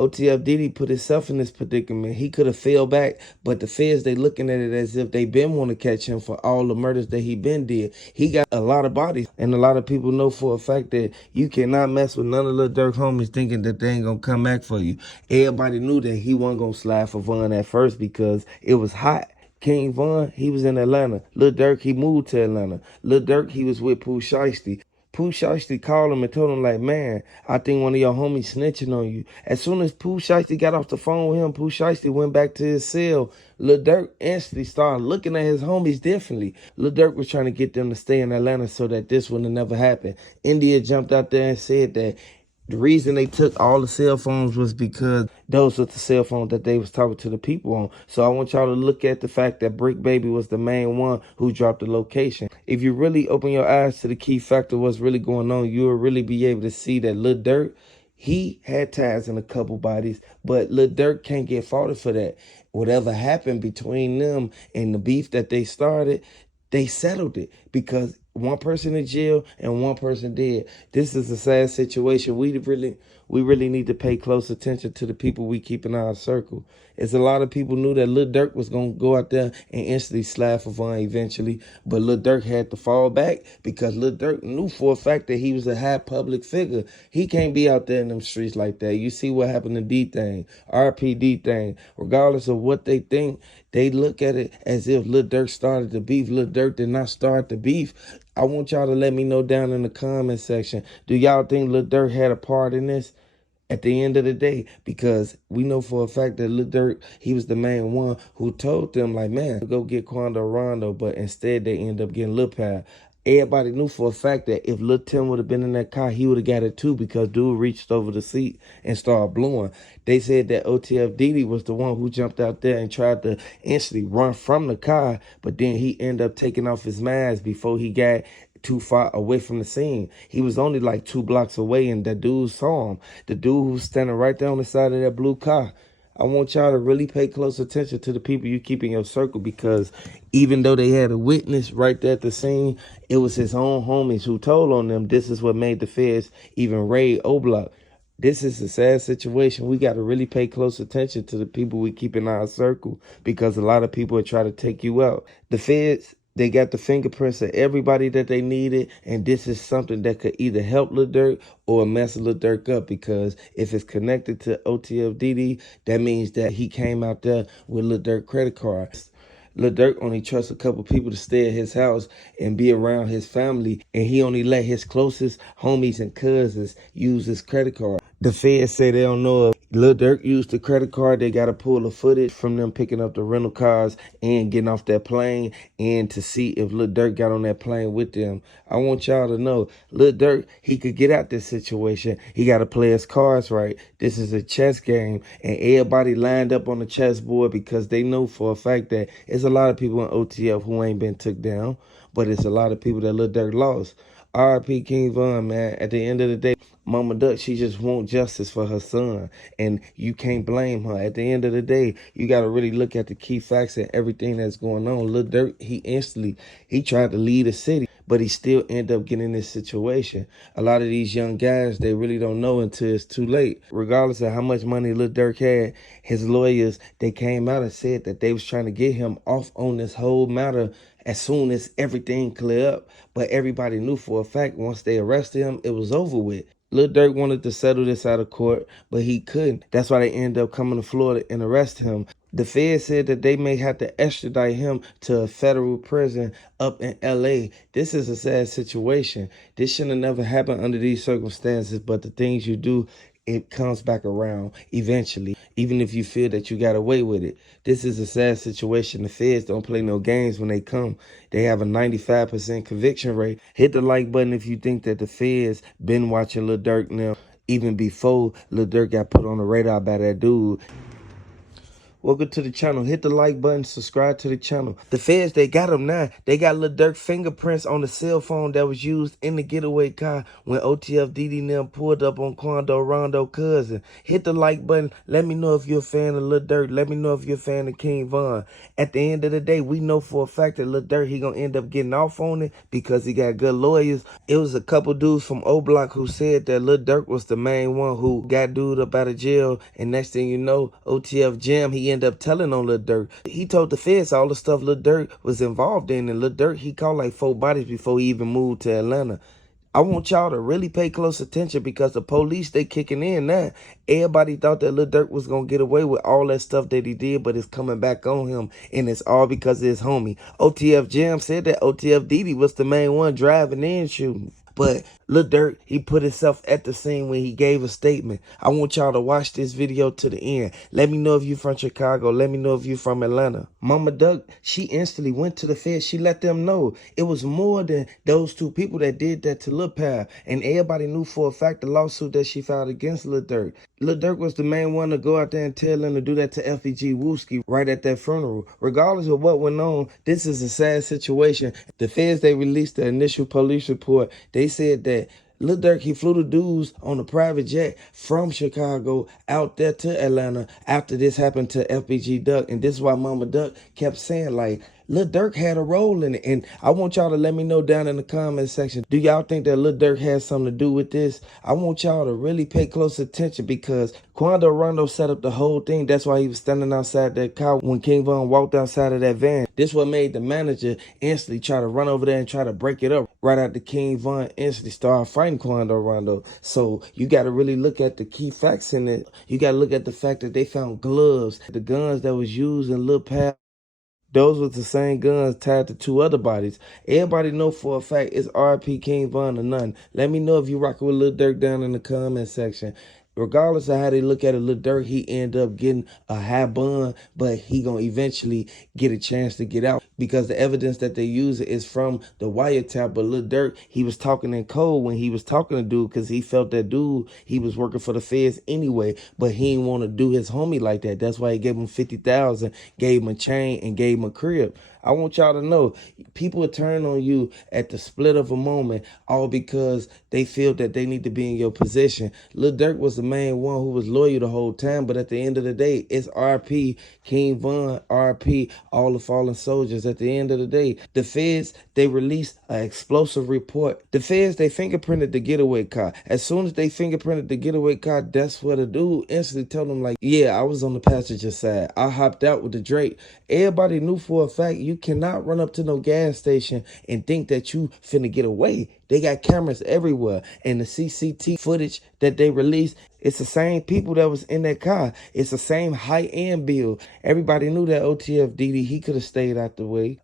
OTF Diddy put himself in this predicament. He could have fell back, but the feds, they looking at it as if they been want to catch him for all the murders that he been did. He got a lot of bodies, and a lot of people know for a fact that you cannot mess with none of Lil Durk homies thinking that they ain't gonna come back for you. Everybody knew that he wasn't gonna slide for Von at first because it was hot. King Von, he was in Atlanta. Lil Durk, he moved to Atlanta. Lil Durk, he was with Pooh Shiesty. Pooh Shiesty called him and told him, like, man, I think one of your homies snitching on you. As soon as Pooh Shiesty got off the phone with him, Pooh Shiesty went back to his cell. Lil Durk instantly started looking at his homies differently. Lil Durk was trying to get them to stay in Atlanta so that this would have never happened. India jumped out there and said that the reason they took all the cell phones was because those were the cell phones that they was talking to the people on. So I want y'all to look at the fact that Brick Baby was the main one who dropped the location. If you really open your eyes to the key factor of what's really going on, you'll really be able to see that Lil Durk, he had ties in a couple bodies, but Lil Durk can't get faulted for that. Whatever happened between them and the beef that they started, they settled it because one person in jail and one person dead. This is a sad situation. We really need to pay close attention to the people we keep in our circle. As a lot of people knew that Lil Durk was going to go out there and instantly slide for Von eventually, but Lil Durk had to fall back because Lil Durk knew for a fact that he was a high public figure. He can't be out there in them streets like that. You see what happened to D-Thing, RPD thing. Regardless of what they think, they look at it as if Lil Durk started the beef. Lil Durk did not start the beef. I want y'all to let me know down in the comment section. Do y'all think Lil Durk had a part in this? At the end of the day, because we know for a fact that Lil Durk, he was the main one who told them, like, man, go get Quando Rondo, but instead they end up getting Lil Pal. Everybody knew for a fact that if Lil Tim would have been in that car, he would have got it too because dude reached over the seat and started blowing. They said that OTF Diddy was the one who jumped out there and tried to instantly run from the car, but then he ended up taking off his mask before he got too far away from the scene. He was only like 2 blocks away and that dude saw him. The dude who was standing right there on the side of that blue car. I want y'all to really pay close attention to the people you keep in your circle because even though they had a witness right there at the scene, it was his own homies who told on them. This is what made the feds even raid 3OBlock. This is a sad situation. We got to really pay close attention to the people we keep in our circle because a lot of people are trying to take you out. The feds, they got the fingerprints of everybody that they needed, and this is something that could either help Lil Durk or mess Lil Durk up because if it's connected to OTF Diddy, that means that he came out there with Lil Durk credit cards. Lil Durk only trusts a couple people to stay at his house and be around his family, and he only let his closest homies and cousins use his credit card. The feds say they don't know if Lil Durk used the credit card. They got to pull the footage from them picking up the rental cars and getting off that plane and to see if Lil Durk got on that plane with them. I want y'all to know, Lil Durk, he could get out this situation. He got to play his cards right. This is a chess game, and everybody lined up on the chessboard because they know for a fact that it's a lot of people in OTF who ain't been took down, but it's a lot of people that Lil Durk lost. R.I.P. King Von, man. At the end of the day, Mama Duck, she just want justice for her son, and you can't blame her. At the end of the day, you got to really look at the key facts and everything that's going on. Lil Durk, he tried to lead a city, but he still ended up getting in this situation. A lot of these young guys, they really don't know until it's too late. Regardless of how much money Lil Durk had, his lawyers, they came out and said that they was trying to get him off on this whole matter as soon as everything cleared up. But everybody knew for a fact once they arrested him, it was over with. Lil Durk wanted to settle this out of court, but he couldn't. That's why they ended up coming to Florida and arrest him. The Fed said that they may have to extradite him to a federal prison up in L.A. This is a sad situation. This should have never happened under these circumstances, but the things you do, it comes back around eventually, even if you feel that you got away with it. This is a sad situation. The feds don't play no games when they come. They have a 95% conviction rate. Hit the like button if you think that the feds been watching Lil Durk now, even before Lil Durk got put on the radar by that dude. Welcome to the channel. Hit the like button, subscribe to the channel. The feds, they got him now. They got Lil Durk fingerprints on the cell phone that was used in the getaway car when OTF DD and them pulled up on Quando Rondo cousin. Hit the like button. Let me know if you're a fan of Lil Durk. Let me know if you're a fan of King Von. At the end of the day, we know for a fact that Lil Durk, he gonna end up getting off on it because he got good lawyers. It was a couple dudes from 3OBlock who said that Lil Durk was the main one who got dude up out of jail. And next thing you know, OTF Jam, he ended up telling on Lil Durk. He told the feds all the stuff Lil Durk was involved in. And Lil Durk, he caught like 4 bodies before he even moved to Atlanta. I want y'all to really pay close attention because the police, they kicking in now. Everybody thought that Lil Durk was going to get away with all that stuff that he did, but it's coming back on him, and it's all because of his homie. OTF Jam said that OTF Didi was the main one driving and shooting. But Lil Durk, he put himself at the scene when he gave a statement. I want y'all to watch this video to the end. Let me know if you from Chicago. Let me know if you from Atlanta. Mama Duck, she instantly went to the feds. She let them know it was more than those 2 people that did that to Lil Pal. And everybody knew for a fact the lawsuit that she filed against Lil Durk. Lil Durk was the main one to go out there and tell them to do that to FEG Wooski right at that funeral. Regardless of what went on, this is a sad situation. The feds, they released the initial police report. They said that Lil Durk, he flew the dudes on a private jet from Chicago out there to Atlanta after this happened to FBG Duck. And this is why Mama Duck kept saying, like, Lil Durk had a role in it. And I want y'all to let me know down in the comment section, do y'all think that Lil Durk has something to do with this? I want y'all to really pay close attention because Quando Rondo set up the whole thing. That's why he was standing outside that car when King Von walked outside of that van. This what made the manager instantly try to run over there and try to break it up. Right after King Von instantly started fighting Quando Rondo. So you got to really look at the key facts in it. You got to look at the fact that they found gloves, the guns that was used in Lil Pal. Those was the same guns tied to 2 other bodies. Everybody know for a fact it's RP King Von or none. Let me know if you rocking with Lil Durk down in the comment section. Regardless of how they look at it, Lil Durk, he end up getting a high bond, but he gonna eventually get a chance to get out because the evidence that they use is from the wiretap. But Lil Durk, he was talking in code when he was talking to dude because he felt that dude, he was working for the feds anyway, but he didn't want to do his homie like that. That's why he gave him 50,000, gave him a chain, and gave him a crib. I want y'all to know, people will turn on you at the split of a moment, all because they feel that they need to be in your position. Lil Durk was the main one who was loyal the whole time, but at the end of the day, it's RP, King Von, RP, all the fallen soldiers. At the end of the day, the feds, they released an explosive report. The feds, they fingerprinted the getaway car. As soon as they fingerprinted the getaway car, that's what the dude instantly told them, like, yeah, I was on the passenger side. I hopped out with the Drake. Everybody knew for a fact you cannot run up to no gas station and think that you finna get away. They got cameras everywhere. And the CCTV footage that they released, it's the same people that was in that car. It's the same high-end build. Everybody knew that OTF DD, he could have stayed out the way.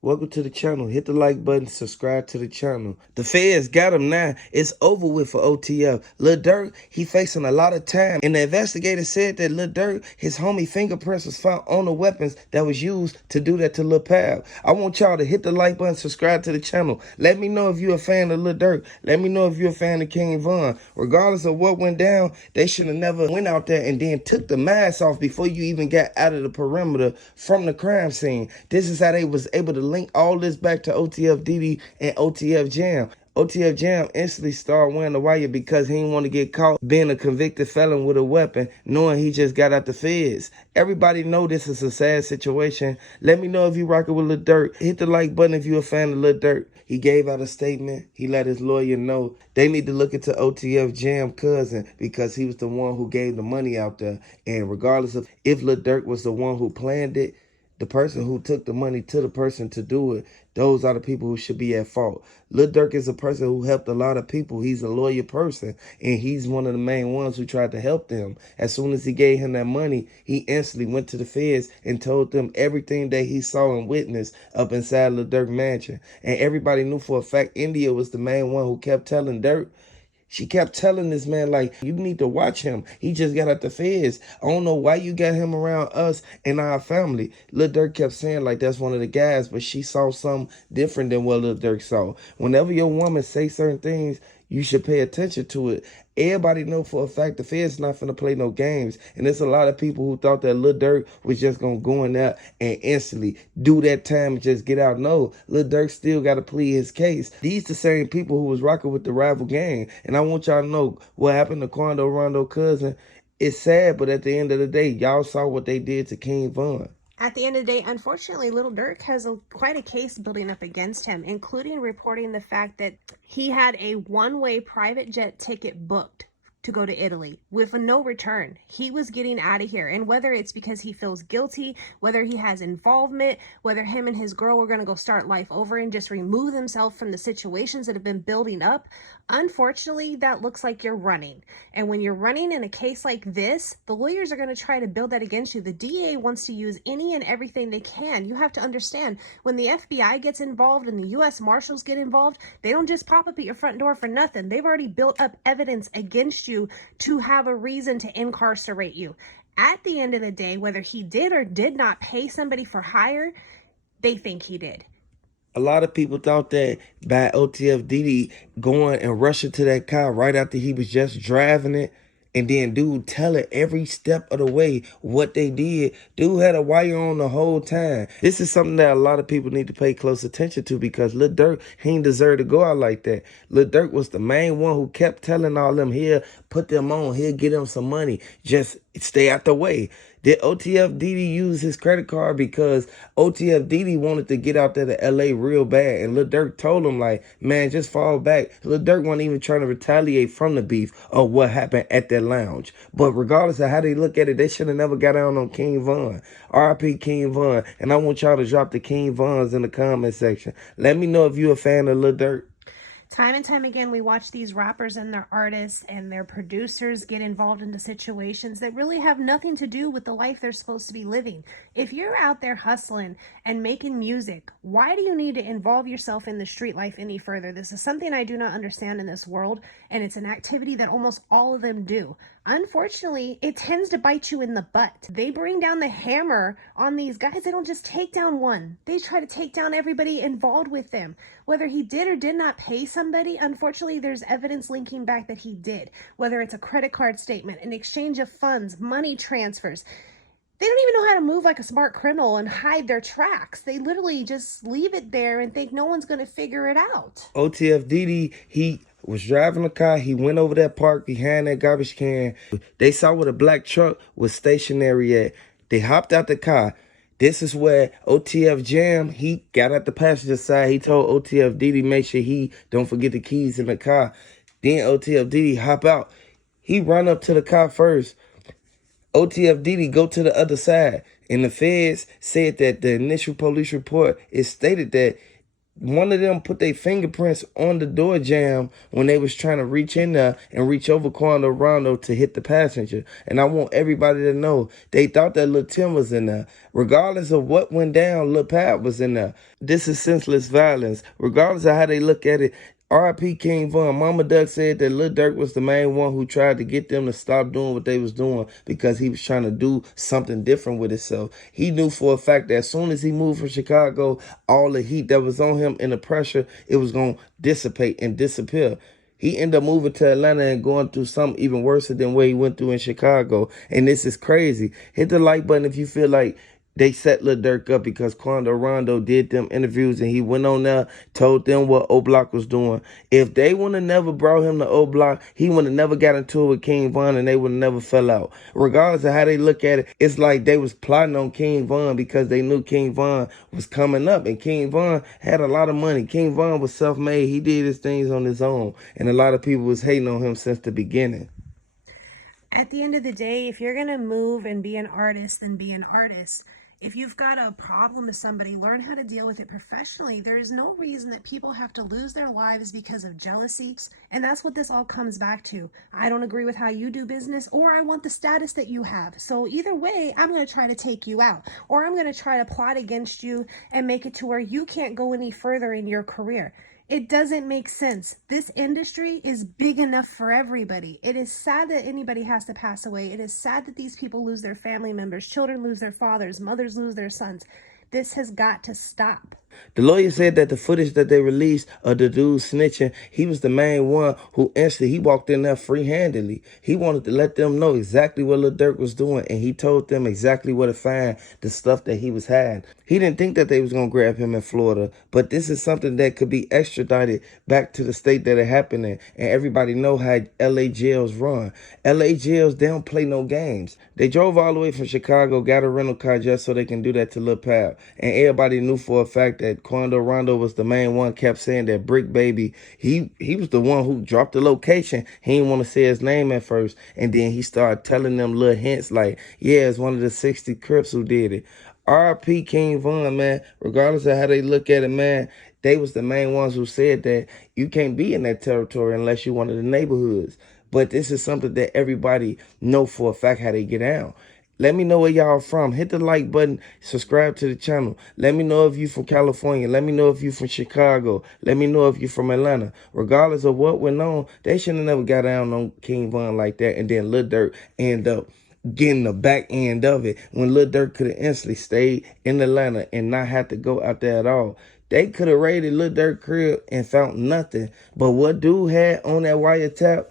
Welcome to the channel. Hit the like button, subscribe to the channel. The feds got him now. It's over with for OTF. Lil Durk, he facing a lot of time. And the investigator said that Lil Durk, his homie fingerprints was found on the weapons that was used to do that to Lil Pal. I want y'all to hit the like button, subscribe to the channel. Let me know if you're a fan of Lil Durk. Let me know if you're a fan of King Von. Regardless of what went down, they should have never went out there and then took the mask off before you even got out of the perimeter from the crime scene. This is how they was able to link all this back to OTF DD and OTF Jam. OTF Jam instantly started wearing the wire because he didn't want to get caught being a convicted felon with a weapon, knowing he just got out the feds. Everybody know this is a sad situation. Let me know if you rocking with Lil Durk. Hit the like button if you're a fan of Lil Durk. He gave out a statement. He let his lawyer know they need to look into OTF Jam cousin because he was the one who gave the money out there. And regardless of if Lil Durk was the one who planned it, the person who took the money to the person to do it, those are the people who should be at fault. Lil Durk is a person who helped a lot of people. He's a loyal person, and he's one of the main ones who tried to help them. As soon as he gave him that money, he instantly went to the feds and told them everything that he saw and witnessed up inside Lil Durk mansion. And everybody knew for a fact India was the main one who kept telling Durk. She kept telling this man, like, you need to watch him. He just got out the feds. I don't know why you got him around us and our family. Lil Durk kept saying, like, that's one of the guys, but she saw something different than what Lil Durk saw. Whenever your woman say certain things, you should pay attention to it. Everybody know for a fact the feds not finna play no games. And there's a lot of people who thought that Lil Durk was just gonna go in there and instantly do that time and just get out. No, Lil Durk still gotta plead his case. These the same people who was rocking with the rival gang. And I want y'all to know what happened to Quando Rondo cousin. It's sad, but at the end of the day, y'all saw what they did to King Von. At the end of the day, unfortunately, Little Durk has quite a case building up against him, including reporting the fact that he had a one-way private jet ticket booked to go to Italy with no return. He was getting out of here. And whether it's because he feels guilty, whether he has involvement, whether him and his girl were going to go start life over and just remove themselves from the situations that have been building up, unfortunately, that looks like you're running. And when you're running in a case like this, the lawyers are going to try to build that against you. The DA wants to use any and everything they can. You have to understand, when the FBI gets involved and the U.S. Marshals get involved, they don't just pop up at your front door for nothing. They've already built up evidence against you to have a reason to incarcerate you. At the end of the day, whether he did or did not pay somebody for hire, they think he did. A lot of people thought that by OTF Diddy going and rushing to that car right after he was just driving it, and then dude telling every step of the way what they did. Dude had a wire on the whole time. This is something that a lot of people need to pay close attention to, because Lil Durk, he ain't deserve to go out like that. Lil Durk was the main one who kept telling all them, he'll put them on, he'll get them some money, just stay out the way. Did OTF Diddy use his credit card because OTF Diddy wanted to get out there to LA real bad? And Lil Durk told him, like, man, just fall back. Lil Durk wasn't even trying to retaliate from the beef or what happened at that lounge. But regardless of how they look at it, they should have never got down on King Von. RIP King Von. And I want y'all to drop the King Vons in the comment section. Let me know if you're a fan of Lil Durk. Time and time again, we watch these rappers and their artists and their producers get involved into situations that really have nothing to do with the life they're supposed to be living. If you're out there hustling and making music, why do you need to involve yourself in the street life any further? This is something I do not understand in this world, and it's an activity that almost all of them do. Unfortunately, it tends to bite you in the butt. They bring down the hammer on these guys. They don't just take down one. They try to take down everybody involved with them. Whether he did or did not pay somebody, unfortunately, there's evidence linking back that he did. Whether it's a credit card statement, an exchange of funds, money transfers. They don't even know how to move like a smart criminal and hide their tracks. They literally just leave it there and think no one's going to figure it out. OTF Diddy, he was driving a car. He went over that park behind that garbage can. They saw where the black truck was stationary at. They hopped out the car. This is where OTF Jam, he got at the passenger side. He told OTF Diddy make sure he don't forget the keys in the car. Then OTF Diddy hop out. He run up to the car first. OTF Diddy go to the other side. And the feds said that the initial police report, it stated that one of them put their fingerprints on the door jamb when they was trying to reach in there and reach over Quando Rondo to hit the passenger. And I want everybody to know, they thought that Lil Tim was in there. Regardless of what went down, Lil Pat was in there. This is senseless violence. Regardless of how they look at it, R.I.P. King Von. Mama Duck said that Lil Durk was the main one who tried to get them to stop doing what they was doing because he was trying to do something different with himself. He knew for a fact that as soon as he moved from Chicago, all the heat that was on him and the pressure, it was going to dissipate and disappear. He ended up moving to Atlanta and going through something even worse than what he went through in Chicago. And this is crazy. Hit the like button if you feel like they set Lil Durk up because Quando Rondo did them interviews and he went on there, told them what 3OBlock was doing. If they would have never brought him to 3OBlock, he would have never got into it with King Von and they would have never fell out. Regardless of how they look at it, it's like they was plotting on King Von because they knew King Von was coming up, and King Von had a lot of money. King Von was self-made. He did his things on his own, and a lot of people was hating on him since the beginning. At the end of the day, if you're going to move and be an artist, then be an artist. If you've got a problem with somebody, learn how to deal with it professionally. There is no reason that people have to lose their lives because of jealousy. And that's what this all comes back to. I don't agree with how you do business, or I want the status that you have. So either way, I'm going to try to take you out, or I'm going to try to plot against you and make it to where you can't go any further in your career. It doesn't make sense. This industry is big enough for everybody. It is sad that anybody has to pass away. It is sad that these people lose their family members, children lose their fathers, mothers lose their sons. This has got to stop. The lawyer said that the footage that they released of the dude snitching, he was the main one who instantly, he walked in there free-handedly. He wanted to let them know exactly what Lil Durk was doing, and he told them exactly where to find the stuff that he was hiding. He didn't think that they was going to grab him in Florida, but this is something that could be extradited back to the state that it happened in, and everybody know how LA jails run. LA jails, they don't play no games. They drove all the way from Chicago, got a rental car just so they can do that to Lil Pap, and everybody knew for a fact that Quando Rondo was the main one, kept saying that Brick Baby, he was the one who dropped the location. He didn't want to say his name at first, and then he started telling them little hints like, yeah, it's one of the 60 Crips who did it. R.I.P. King Von, man. Regardless of how they look at it, man, they was the main ones who said that you can't be in that territory unless you're one of the neighborhoods. But this is something that everybody know for a fact how they get down. Let me know where y'all from. Hit the like button. Subscribe to the channel. Let me know if you from California. Let me know if you from Chicago. Let me know if you from Atlanta. Regardless of what went on, they should have never got down on King Von like that. And then Lil Durk end up getting the back end of it when Lil Durk could have instantly stayed in Atlanta and not have to go out there at all. They could have raided Lil Durk crib and found nothing. But what dude had on that wiretap,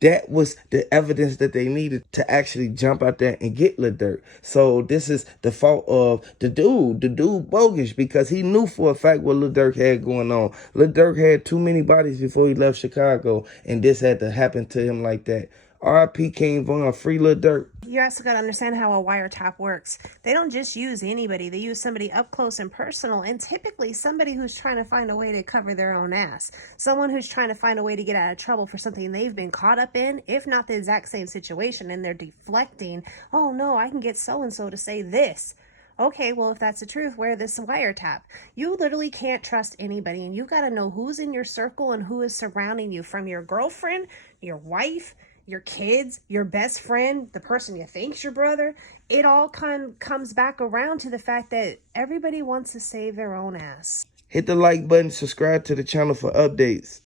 that was the evidence that they needed to actually jump out there and get Lil Durk. So this is the fault of the dude. The dude bogus because he knew for a fact what Lil Durk had going on. Lil Durk had too many bodies before he left Chicago, and this had to happen to him like that. R.I.P. King Von, free Lil Durk. You also got to understand how a wiretap works. They don't just use anybody. They use somebody up close and personal, and typically somebody who's trying to find a way to cover their own ass. Someone who's trying to find a way to get out of trouble for something they've been caught up in, if not the exact same situation, and they're deflecting, oh no, I can get so-and-so to say this. Okay, well, if that's the truth, wear this wiretap. You literally can't trust anybody, and you got to know who's in your circle and who is surrounding you, from your girlfriend, your wife, your kids, your best friend, the person you think's your brother. It all comes back around to the fact that everybody wants to save their own ass. Hit the like button, subscribe to the channel for updates.